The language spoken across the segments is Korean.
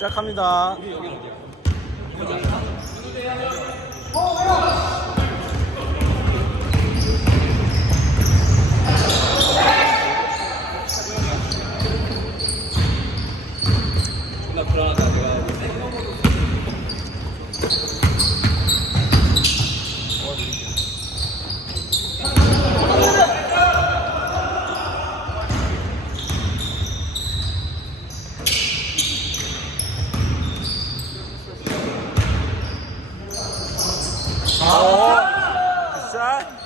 시작합니다. 존나 불안하다 내가 샷.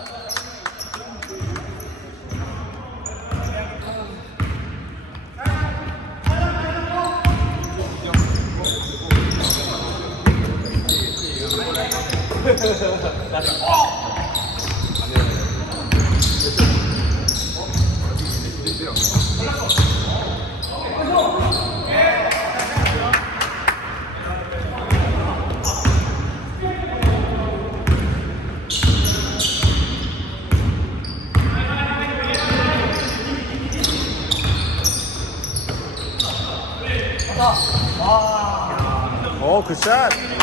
오, 굿샷.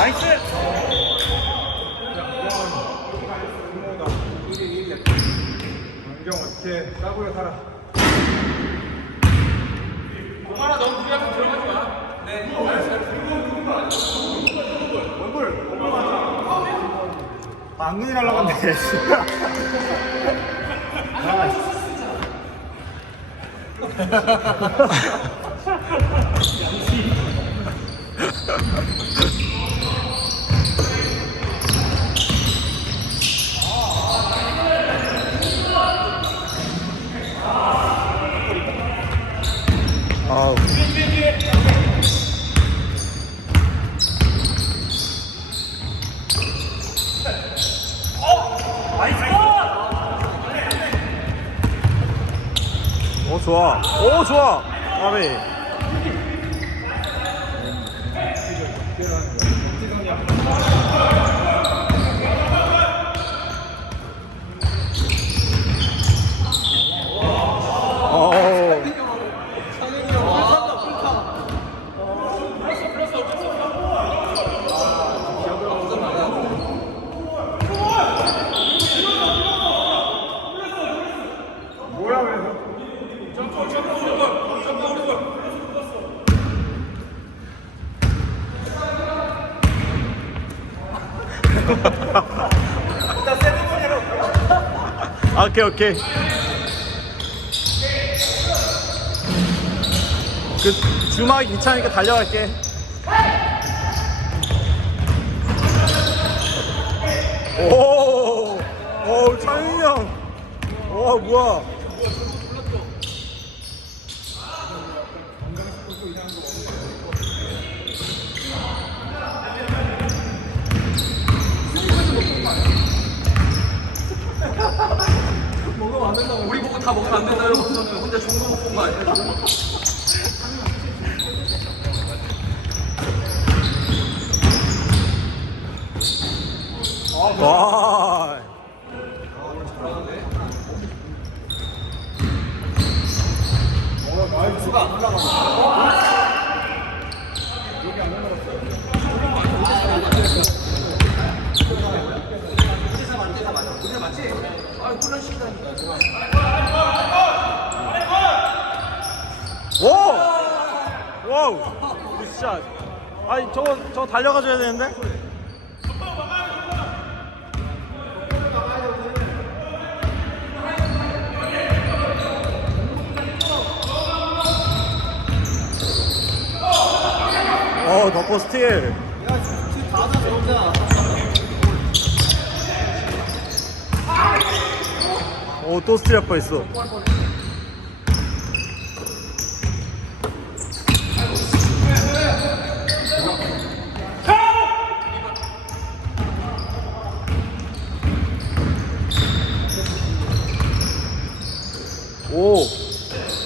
나이스. 안경 어떻게 싸구려 살아. 방금이 날라갔네. 아 우. 오 좋아. 오 좋아. 아비. 오. 뭐야 그래서? 아, 오케이 오케이. 그 주막이 귀찮으니까 달려갈게. 오, 오 창윤이 형. 와 뭐야? 다 먹으면 안 된다 이러고서는 혼자 종거 먹고 온거 아니야? 와. 오! 와우! 굿샷. 아니, 저거, 저거 달려가줘야 되는데? 어, 덮고 스틸. 오, 또 스틸 할 뻔 했어. 오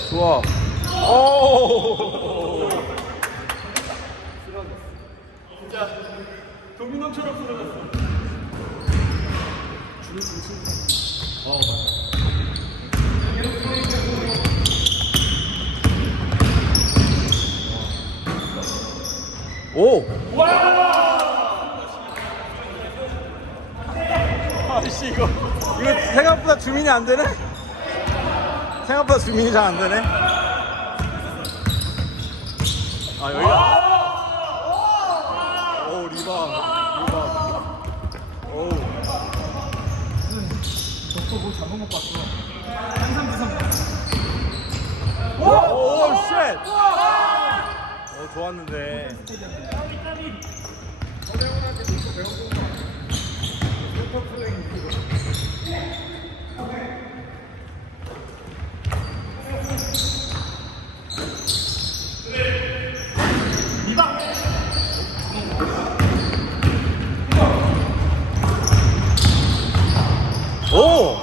좋아 오 진짜 도미노처럼 쓰러졌어 줄을 끊지 오! 와! 아씨 이거 이거 생각보다 주민이 안 되네? 생각보다 주민이 잘 안 되네. 아 여기가 오 리바 리바 오 저거 뭐 잡은 것 봤어. 오, 쉣! 어, 좋았는데. 오!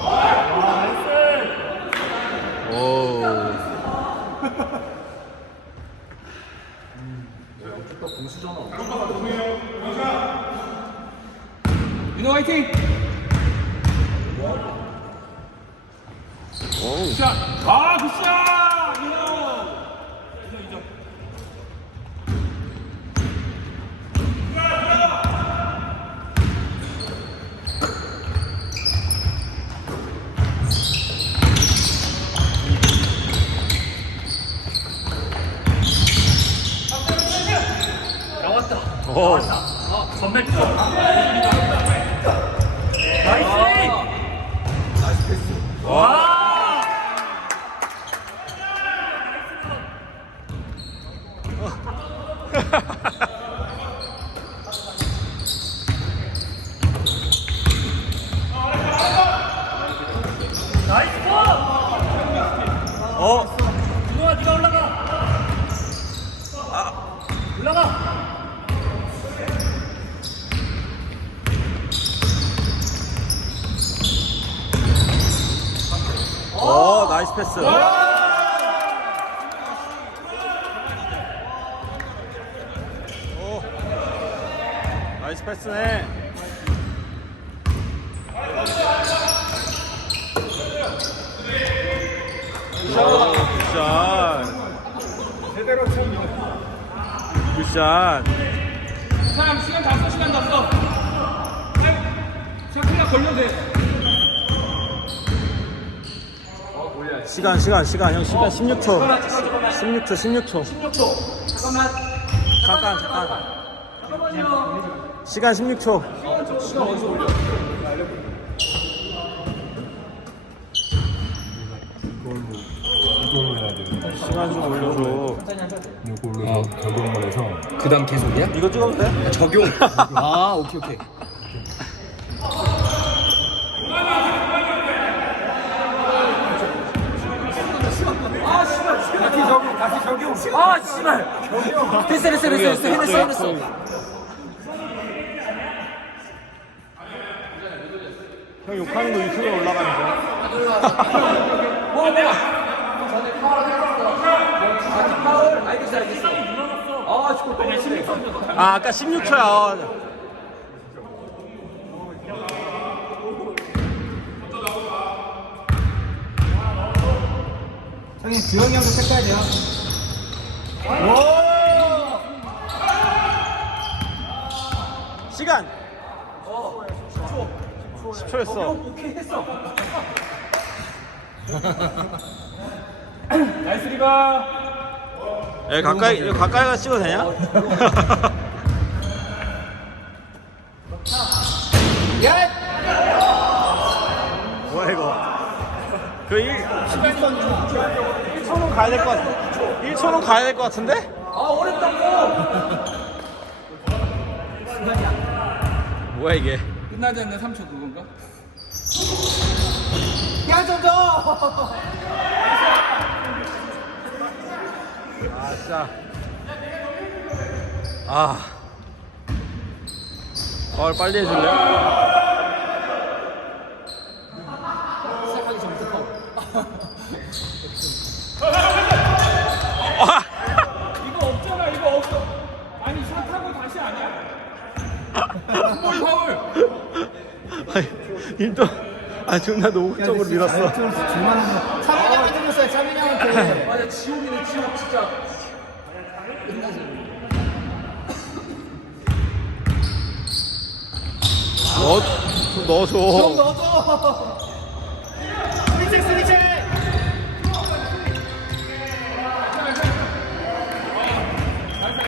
오. 윤호 화이팅! 오. 자, 아, 굿샷! 윤호! 나왔다. 오. 아, 전멸 투. 나이스! 나이스 패스. 와! 나이스 볼! 어. 준호아 네가 올라가. 올라가. 오, 나이스 패스. 오. 나이스 패스네. 오, 굿샷. 제대로 쳤네. 굿샷. 사람 시간 다 써, 시간 다 써. 그냥 걸려도 돼. 시간, 시간, 시간. 형, 시간 16초. 16초, 16초. 16초. 잠깐만. 잠깐, 잠깐. 잠깐만요. 시간 16초. 시간 어디서 올려? 이걸로 해야 돼. 시간 좀 올려줘. 이걸로 적용을 해서 그 다음 계속이야? 이거 찍어도 돼? 적용. 아, 오케이, 오케이. 다시 적용, 다시 적용. 아, 씨발. 됐어, 됐어, 됐어, 됐어. 해냈어, 해냈어. 형 욕하는 거 유튜브에 올라가는데. 뭐, 뭐야? 전에 파울 해봤어. 아, 파울? 알겠어, 알겠어. 아, 저거 너무 심해. 아, 아까 16초야. 형님 주영이 형도 색깔 돼요. 시간. 10초였어. 오케이 했어. 나이스 리바. 에 가까이 가까이 가서 찍어도 되냐? 뭐야 이거? 그 1, 시간이 1초는 가야 될 것 같. 1초는 가야 될 것 같은데? 아, 어렵다고. 뭐야 이게? 끝나지 않는 3초 그건가? 아 진짜. 아. 어 빨리 해줄래? 시작하기 전부터 파울. 아! 이거 없잖아, 이거 없어. 아니, 샷하고 다시 아니야? 뭘 파울? 아니, 일도 아 존나 노골적으로 밀었어. 차민이 형한테 줬어요. 차민이 형한테. 지옥이네 지옥 진짜. 넣어 넣어줘 넣어줘.